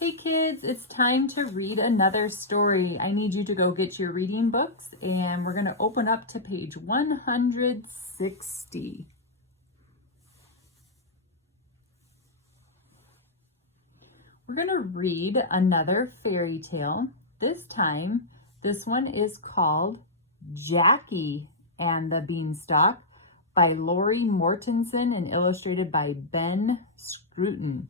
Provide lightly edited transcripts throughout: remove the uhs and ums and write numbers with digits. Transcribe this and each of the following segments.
Hey kids, it's time to read another story. I need you to go get your reading books and we're going to open up to page 160. We're going to read another fairy tale. This time, this one is called Jackie and the Beanstalk by Lori Mortensen and illustrated by Ben Scruton.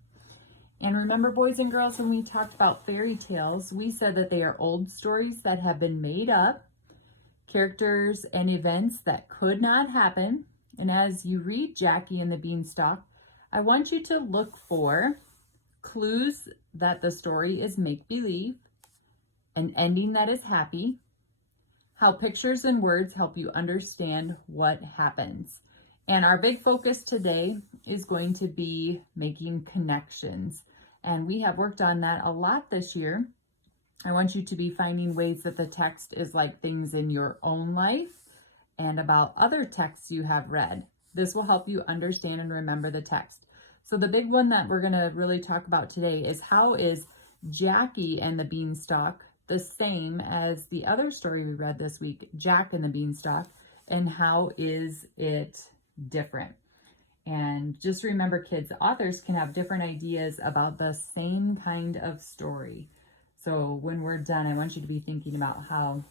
And remember, boys and girls, when we talked about fairy tales, we said that they are old stories that have been made up, characters and events that could not happen. And as you read Jackie and the Beanstalk, I want you to look for clues that the story is make-believe, an ending that is happy, how pictures and words help you understand what happens. And our big focus today is going to be making connections. And we have worked on that a lot this year. I want you to be finding ways that the text is like things in your own life and about other texts you have read. This will help you understand and remember the text. So the big one that we're going to really talk about today is how is Jackie and the Beanstalk the same as the other story we read this week, Jack and the Beanstalk, and how is it different? And just remember, kids, authors can have different ideas about the same kind of story. So when we're done, I want you to be thinking about how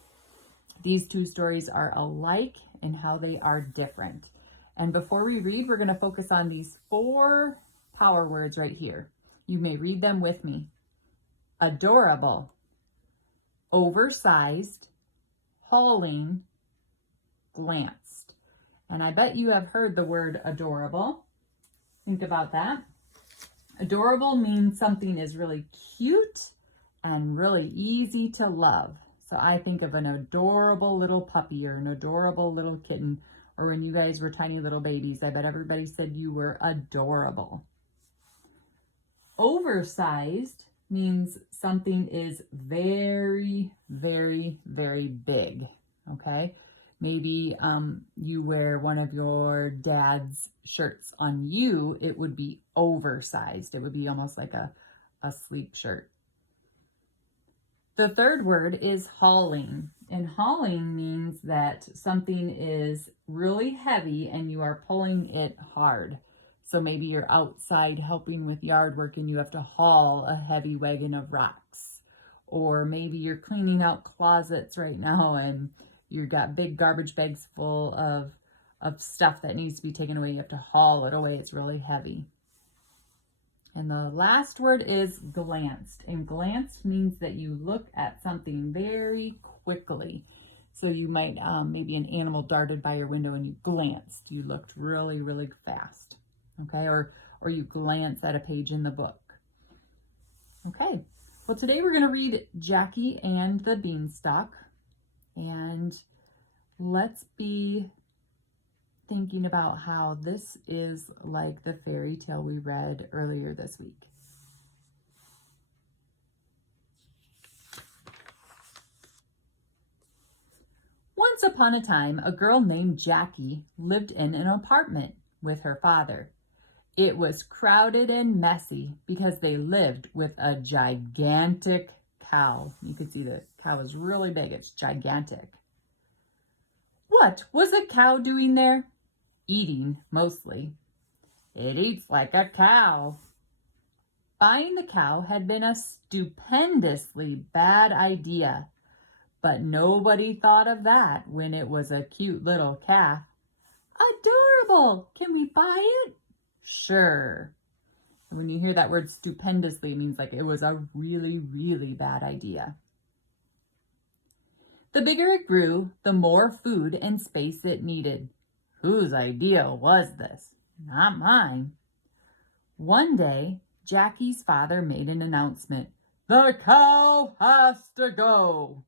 these two stories are alike and how they are different. And before we read, we're going to focus on these 4 power words right here. You may read them with me. Adorable, oversized, hauling, glanced. And I bet you have heard the word adorable. Think about that. Adorable means something is really cute and really easy to love. So I think of an adorable little puppy or an adorable little kitten, or when you guys were tiny little babies, I bet everybody said you were adorable. Oversized means something is very, very, very big, okay? Maybe you wear one of your dad's shirts on you, it would be oversized. It would be almost like a sleep shirt. The third word is hauling. And hauling means that something is really heavy and you are pulling it hard. So maybe you're outside helping with yard work and you have to haul a heavy wagon of rocks. Or maybe you're cleaning out closets right now and you've got big garbage bags full of stuff that needs to be taken away. You have to haul it away. It's really heavy. And the last word is glanced. And glanced means that you look at something very quickly. So you might, maybe an animal darted by your window and you glanced. You looked really, really fast. Okay, or you glance at a page in the book. Okay, well today we're going to read Jackie and the Beanstalk. And let's be thinking about how this is like the fairy tale we read earlier this week. Once upon a time, a girl named Jackie lived in an apartment with her father. It was crowded and messy because they lived with a gigantic cow. You can see the cow is really big. It's gigantic. What was a cow doing there? Eating, mostly. It eats like a cow. Buying the cow had been a stupendously bad idea, but nobody thought of that when it was a cute little calf. Adorable! Can we buy it? Sure. And when you hear that word stupendously, it means like it was a really, really bad idea. The bigger it grew, the more food and space it needed. Whose idea was this? Not mine. One day, Jackie's father made an announcement. The cow has to go.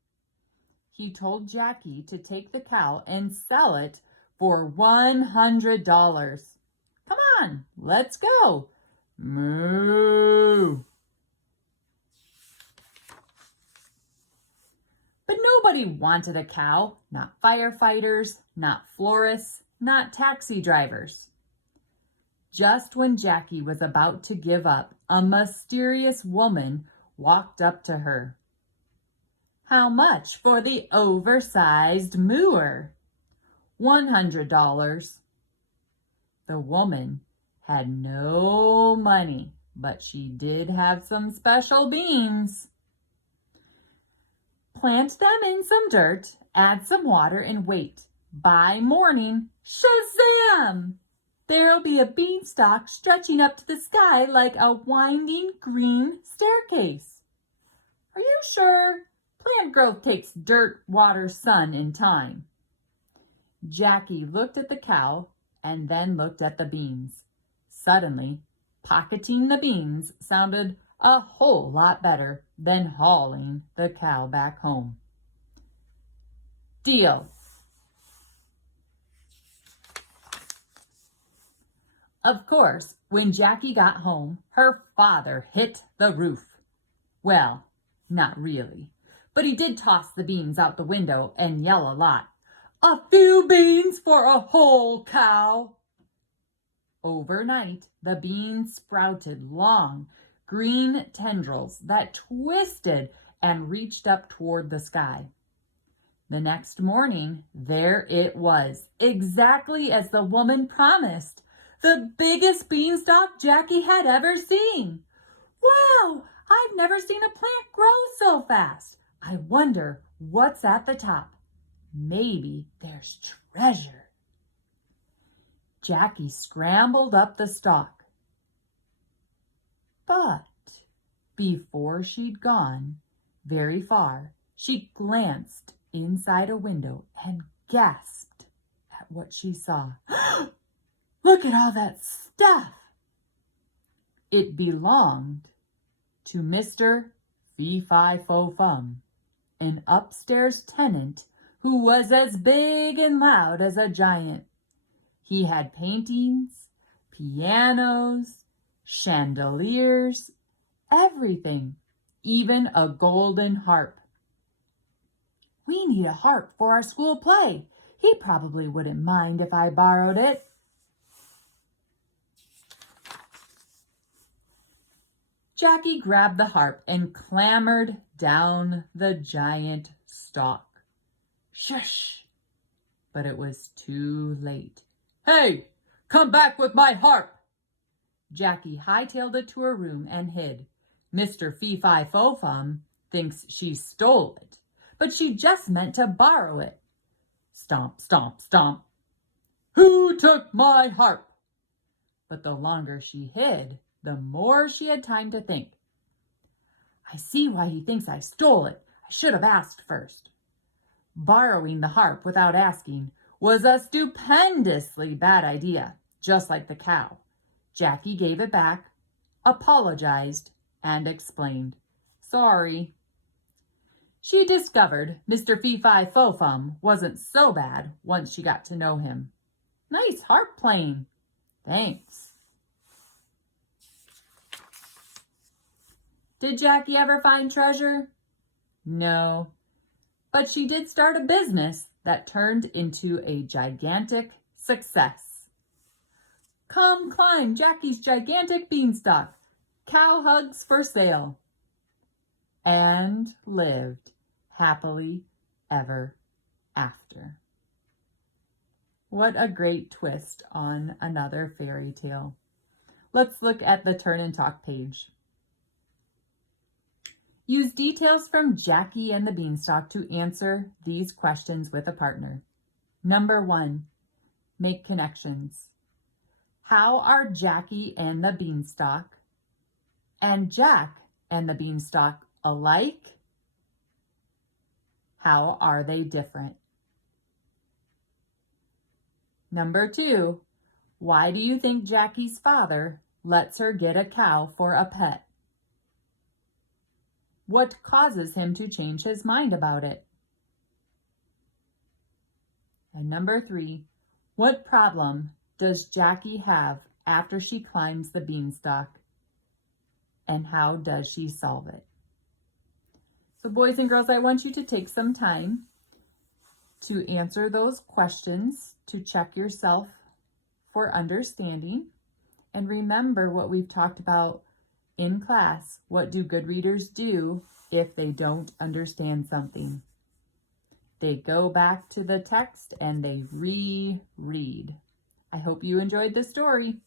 He told Jackie to take the cow and sell it for $100. Come on, let's go. Moo. But nobody wanted a cow, not firefighters, not florists, not taxi drivers. Just when Jackie was about to give up, a mysterious woman walked up to her. "How much for the oversized moor?" $100. The woman had no money, but she did have some special beans. "Plant them in some dirt, add some water, and wait. By morning, shazam! There'll be a beanstalk stretching up to the sky like a winding green staircase." "Are you sure? Plant growth takes dirt, water, sun, and time." Jackie looked at the cow and then looked at the beans. Suddenly, pocketing the beans sounded a whole lot better than hauling the cow back home. Deal. Of course, when Jackie got home, her father hit the roof. Well, not really, but he did toss the beans out the window and yell a lot. "A few beans for a whole cow." Overnight, the beans sprouted long, green tendrils that twisted and reached up toward the sky. The next morning, there it was, exactly as the woman promised, the biggest beanstalk Jackie had ever seen. "Wow, I've never seen a plant grow so fast. I wonder what's at the top. Maybe there's treasure." Jackie scrambled up the stalk. But before she'd gone very far, she glanced inside a window and gasped at what she saw. "Look at all that stuff!" It belonged to Mr. Fee-Fi-Fo-Fum, an upstairs tenant who was as big and loud as a giant. He had paintings, pianos, chandeliers, everything, even a golden harp. "We need a harp for our school play. He probably wouldn't mind if I borrowed it." Jackie grabbed the harp and clambered down the giant stalk. Shush! But it was too late. "Hey, come back with my harp!" Jackie hightailed it to her room and hid. Mr. Fee-Fi-Fo-Fum thinks she stole it, but she just meant to borrow it. Stomp, stomp, stomp. "Who took my harp?" But the longer she hid, the more she had time to think. "I see why he thinks I stole it. I should have asked first." Borrowing the harp without asking was a stupendously bad idea, just like the cow. Jackie gave it back, apologized, and explained. "Sorry." She discovered Mr. Fee-Fi-Fo-Fum wasn't so bad once she got to know him. "Nice harp playing." "Thanks." Did Jackie ever find treasure? No, but she did start a business that turned into a gigantic success. Come climb Jackie's gigantic beanstalk. Cow hugs for sale. And lived happily ever after. What a great twist on another fairy tale. Let's look at the Turn and Talk page. Use details from Jackie and the Beanstalk to answer these questions with a partner. Number 1, make connections. How are Jackie and the Beanstalk and Jack and the Beanstalk alike? How are they different? Number 2, why do you think Jackie's father lets her get a cow for a pet? What causes him to change his mind about it? And number 3, what problem does Jackie have after she climbs the beanstalk? And how does she solve it? So boys and girls, I want you to take some time to answer those questions, to check yourself for understanding. And remember what we've talked about In class, what do good readers do if they don't understand something? They go back to the text and they reread. I hope you enjoyed the story.